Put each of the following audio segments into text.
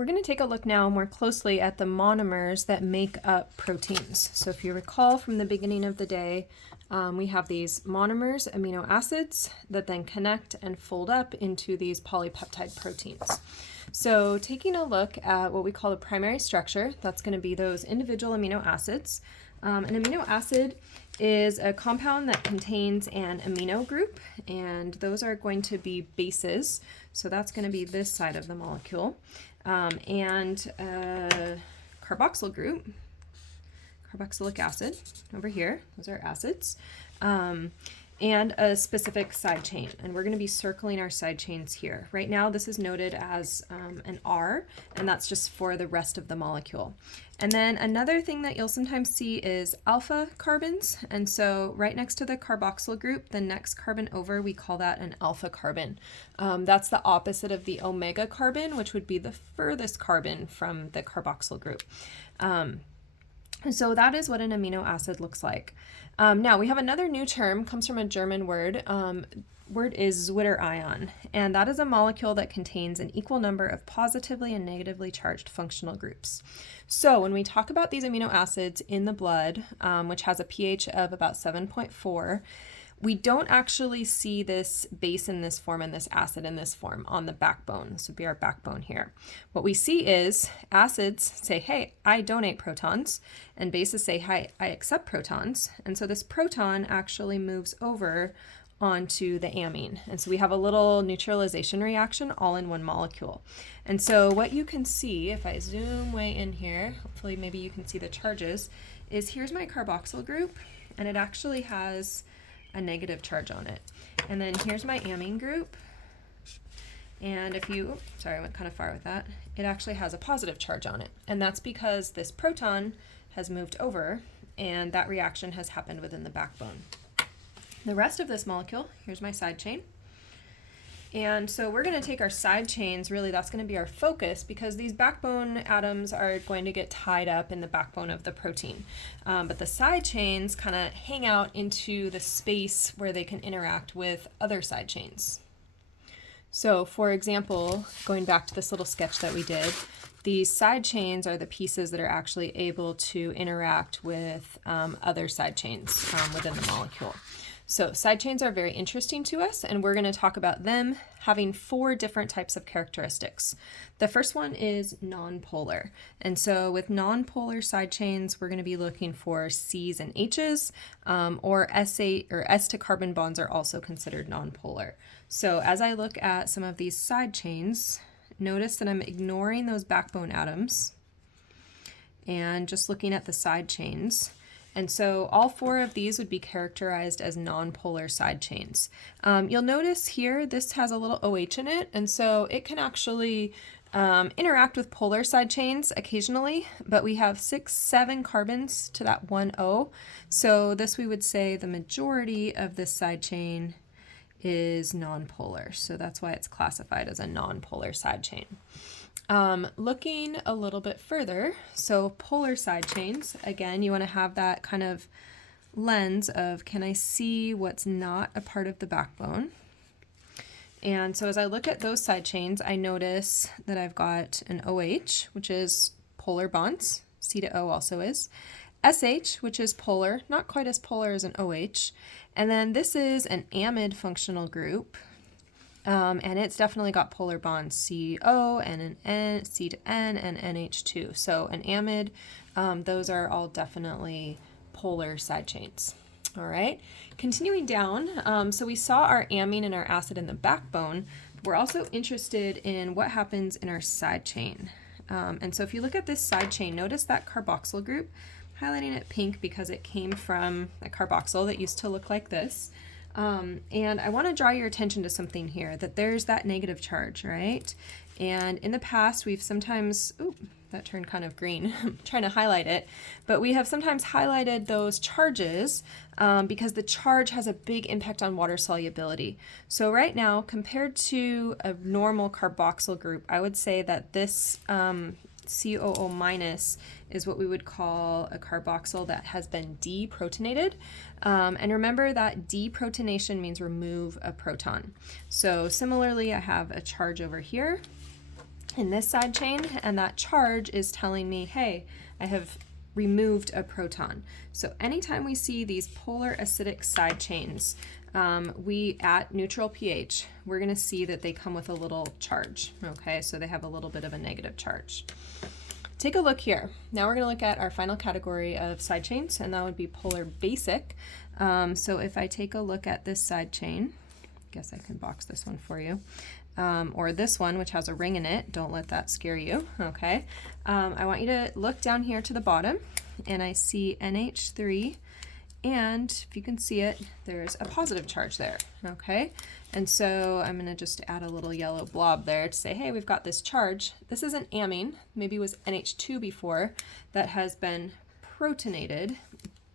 We're going to take a look now more closely at the monomers that make up proteins. So if you recall from the beginning of the day, we have these monomers, amino acids, that then connect and fold up into these polypeptide proteins. So taking a look at what we call the primary structure, that's going to be those individual amino acids. An amino acid is a compound that contains an amino group, and those are going to be bases. So that's going to be this side of the molecule. And a carboxyl group, carboxylic acid over here, those are acids, and a specific side chain. And we're going to be circling our side chains here. Right now this is noted as an R, and that's just for the rest of the molecule. And then another thing that you'll sometimes see is alpha carbons. And so right next to the carboxyl group, the next carbon over, we call that an alpha carbon. That's the opposite of the omega carbon, which would be the furthest carbon from the carboxyl group. And so that is what an amino acid looks like. Now we have another new term, comes from a German word. Word is Zwitterion, and that is a molecule that contains an equal number of positively and negatively charged functional groups. So when we talk about these amino acids in the blood, which has a pH of about 7.4, we don't actually see this base in this form and this acid in this form on the backbone. This would be our backbone here. What we see is acids say, hey, I donate protons, and bases say, hi, I accept protons. And so this proton actually moves over onto the amine. And so we have a little neutralization reaction all in one molecule. And so what you can see, if I zoom way in here, hopefully maybe you can see the charges, is here's my carboxyl group, and it actually has a negative charge on it. And then here's my amine group, and if you, sorry, I went kind of far with that, it actually has a positive charge on it. And that's because this proton has moved over, and that reaction has happened within the backbone. The rest of this molecule, here's my side chain. And so we're going to take our side chains, really that's going to be our focus, because these backbone atoms are going to get tied up in the backbone of the protein. But the side chains kind of hang out into the space where they can interact with other side chains. So for example, going back to this little sketch that we did, these side chains are the pieces that are actually able to interact with other side chains within the molecule. So side chains are very interesting to us, and we're going to talk about them having 4 different types of characteristics. The first one is nonpolar. And so with nonpolar side chains, we're going to be looking for C's and H's, or S8 or S to carbon bonds are also considered nonpolar. So as I look at some of these side chains, notice that I'm ignoring those backbone atoms and just looking at the side chains. And so all 4 of these would be characterized as nonpolar side chains. You'll notice here this has a little OH in it, and so it can actually interact with polar side chains occasionally, but we have 6, 7 carbons to that 1 O. So this we would say the majority of this side chain is nonpolar. So that's why it's classified as a nonpolar side chain. Looking a little bit further, so polar side chains, again, you want to have that kind of lens of, can I see what's not a part of the backbone? And so as I look at those side chains, I notice that I've got an OH, which is polar bonds, C to O also is, SH, which is polar, not quite as polar as an OH, and then this is an amide functional group. And it's definitely got polar bonds CO and an N, C to N and NH2. So an amide, those are all definitely polar side chains. All right, continuing down, so we saw our amine and our acid in the backbone. We're also interested in what happens in our side chain. And so if you look at this side chain, notice that carboxyl group, highlighting it pink because it came from a carboxyl that used to look like this. And I want to draw your attention to something here, that there's that negative charge, right? And in the past, we've sometimes, ooh, that turned kind of green, I'm trying to highlight it, but we have sometimes highlighted those charges because the charge has a big impact on water solubility. So right now, compared to a normal carboxyl group, I would say that this COO minus is what we would call a carboxyl that has been deprotonated. And remember that deprotonation means remove a proton. So similarly, I have a charge over here. in this side chain, and that charge is telling me, hey, I have removed a proton. So anytime we see these polar acidic side chains, we at neutral pH, we're going to see that they come with a little charge. Okay, so they have a little bit of a negative charge. Take a look here. Now we're going to look at our final category of side chains, and that would be polar basic. So if I take a look at this side chain, I guess I can box this one for you, or this one, which has a ring in it. Don't let that scare you, okay? I want you to look down here to the bottom, and I see NH3, and if you can see it, there's a positive charge there, okay? And so I'm gonna just add a little yellow blob there to say, hey, we've got this charge. This is an amine, maybe it was NH2 before, that has been protonated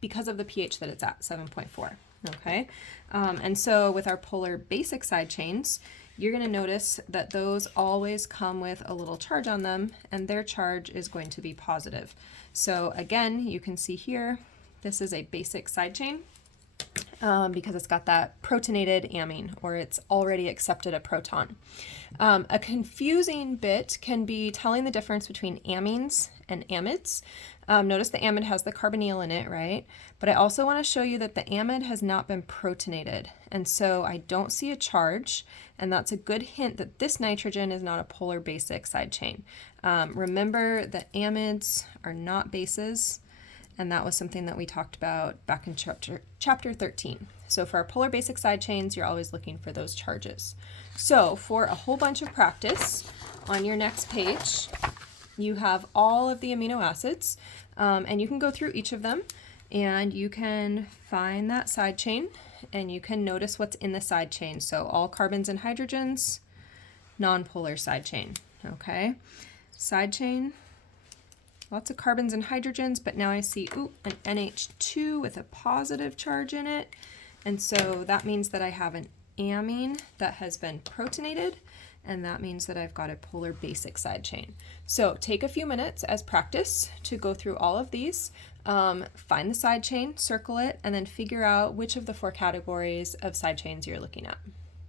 because of the pH that it's at, 7.4, okay? And so with our polar basic side chains, you're gonna notice that those always come with a little charge on them, and their charge is going to be positive. So again, you can see here, this is a basic side chain because it's got that protonated amine, or it's already accepted a proton. A confusing bit can be telling the difference between amines and amides. Notice the amide has the carbonyl in it, right? But I also want to show you that the amide has not been protonated, and so I don't see a charge, and that's a good hint that this nitrogen is not a polar basic side chain. Remember that amides are not bases, and that was something that we talked about back in chapter 13. So for our polar basic side chains, you're always looking for those charges. So for a whole bunch of practice, on your next page, you have all of the amino acids, and you can go through each of them, and you can find that side chain, and you can notice what's in the side chain. So all carbons and hydrogens, non-polar side chain, okay? Side chain, lots of carbons and hydrogens, but now I see, an NH2 with a positive charge in it. And so that means that I have an amine that has been protonated, and that means that I've got a polar basic side chain. So take a few minutes as practice to go through all of these, find the side chain, circle it, and then figure out which of the 4 categories of side chains you're looking at.